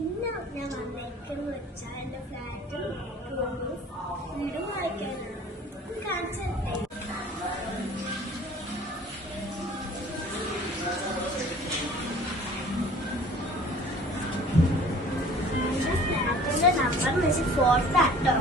ഇന്ന് ഞാൻ വന്നേക്കെന്ന് വെച്ചാൽ എന്റെ ഫ്ലാറ്റും വീടും വായിക്കാനാണ്. കാണിച്ചേ ഫ്ലാറ്റിന്റെ നമ്പർ വെച്ച് 4th ആട്ടോ.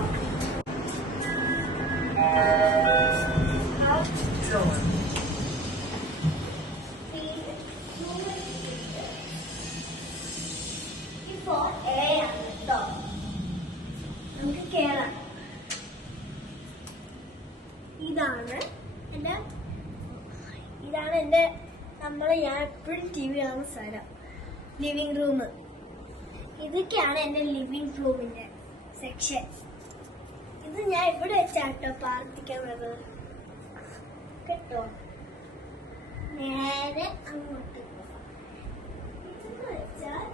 നമുക്ക് കേറാം. ഇതാണ് എന്റെ ഞാൻ എപ്പോഴും TV കാണുന്ന സ്ഥലം, ലിവിംഗ് റൂം. ഇതൊക്കെയാണ് എന്റെ ലിവിംഗ് റൂമിന്റെ സെക്ഷൻ. ഇത് ഞാൻ ഇവിടെ വെച്ചാട്ടോ പ്രാർത്ഥിക്കുന്നത് കേട്ടോ. നേരെ അങ്ങോട്ട് ഇതെന്ന് വെച്ചാൽ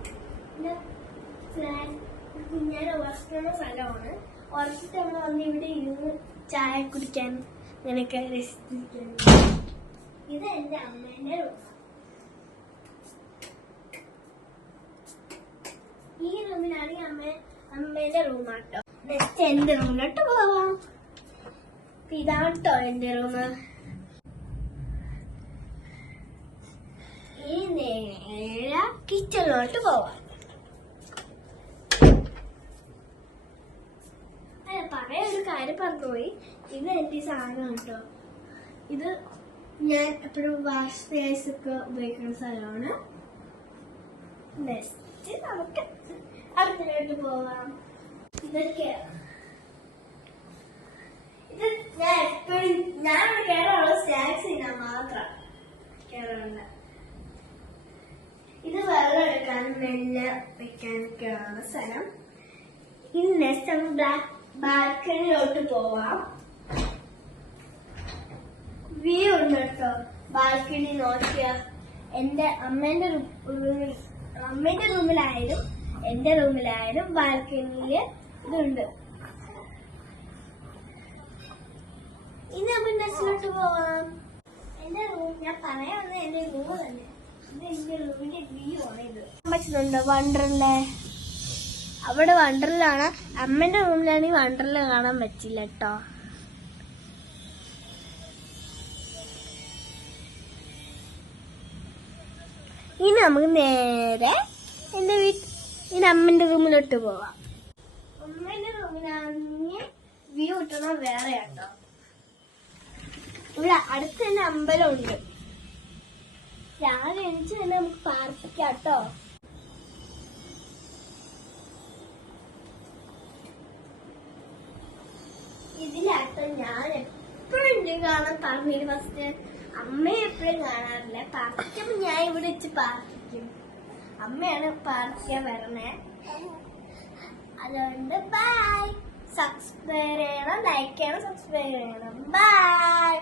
കുഞ്ഞാനെ ഉറക്കുന്ന സ്ഥലമാണ്. ഉറച്ചിട്ട് നമ്മൾ വന്ന് ഇവിടെ ഇരുന്ന് ചായ കുടിക്കാൻ നിനക്ക് രസിച്ചിരിക്കാൻ. ഇത് എന്റെ അമ്മേന്റെ റൂം. ഈ റൂമിലാണ് അമ്മേന്റെ റൂമാട്ടോ. നെക്സ്റ്റ് എന്റെ റൂമിലോട്ട് പോവാം. ഇതാട്ടോ എന്റെ റൂം. ഈ നേരെ കിച്ചണിലോട്ട് പോവാം. പറയാൻ ഒരു കാര്യം പറഞ്ഞുപോയി. ഇത് എന്റെ സാധനം കേട്ടോ. ഇത് ഞാൻ എപ്പോഴും വാഷ് സ്പേസ് ഒക്കെ ഉപയോഗിക്കുന്ന സ്ഥലമാണ്. നെക്സ്റ്റ് നമുക്ക് അടുത്തിലോട്ട് പോവാം. ഇതൊക്കെ ഇത് ഞാൻ എപ്പോഴും ഇവിടെ കേരളമുള്ള സ്നാക്സ് തിന്നാൻ മാത്രം കേരളമുണ്ട്. ഇത് വെള്ളം എടുക്കാനും വെള്ളം വെക്കാനൊക്കെയാണ് സ്ഥലം. ഇനി നെക്സ്റ്റ് നമുക്ക് ബാൽക്കണിയിലോട്ട് പോവാം. വ്യൂ ഉണ്ട് കേട്ടോ. ബാൽക്കണി നോക്കിയ എന്റെ അമ്മേന്റെ റൂമിലായാലും എന്റെ റൂമിലായാലും ബാൽക്കണിയില് ഇതുണ്ട്. ഇനി നമുക്ക് നെക്സ്റ്റിലോട്ട് പോവാം. എന്റെ റൂം ഞാൻ പറയാൻ വന്നത് എന്റെ റൂം തന്നെ. ഇത് എന്റെ റൂമിന്റെ വ്യൂ ആണ്. ഇത് പറ്റുന്നുണ്ടോ വണ്ടർലേ? അവിടെ വണ്ടർലാണ്. അമ്മന്റെ റൂമിലാണെങ്കിൽ വണ്ടർല കാണാൻ പറ്റില്ല കേട്ടോ. ഇനി നമുക്ക് നേരെ അമ്മന്റെ റൂമിലോട്ട് പോവാം. അമ്മന്റെ റൂമിലാണെങ്കിൽ വ്യൂ കിട്ടണ വേറെ കേട്ടോ. ഇവിടെ അടുത്ത് തന്നെ അമ്പലമുണ്ട്. രാവിലെ എണിച്ച് തന്നെ നമുക്ക് പ്രാർത്ഥിക്കാം കേട്ടോ. ഇതിലാട്ടോ ഞാൻ എപ്പോഴും കാണാൻ പറഞ്ഞിട്ട് ഫസ്റ്റ് അമ്മയെ എപ്പോഴും കാണാറില്ല. പ്രാർത്ഥിക്കുമ്പോ ഞാൻ ഇവിടെ വെച്ച് പ്രാർത്ഥിക്കും. അമ്മയാണ് പ്രാർത്ഥിക്കാൻ വരണേ. അതുകൊണ്ട് ബൈ. സബ്സ്ക്രൈബ് ചെയ്യണം, ലൈക്ക് ചെയ്യണം, സബ്സ്ക്രൈബ് ചെയ്യണം. ബൈ.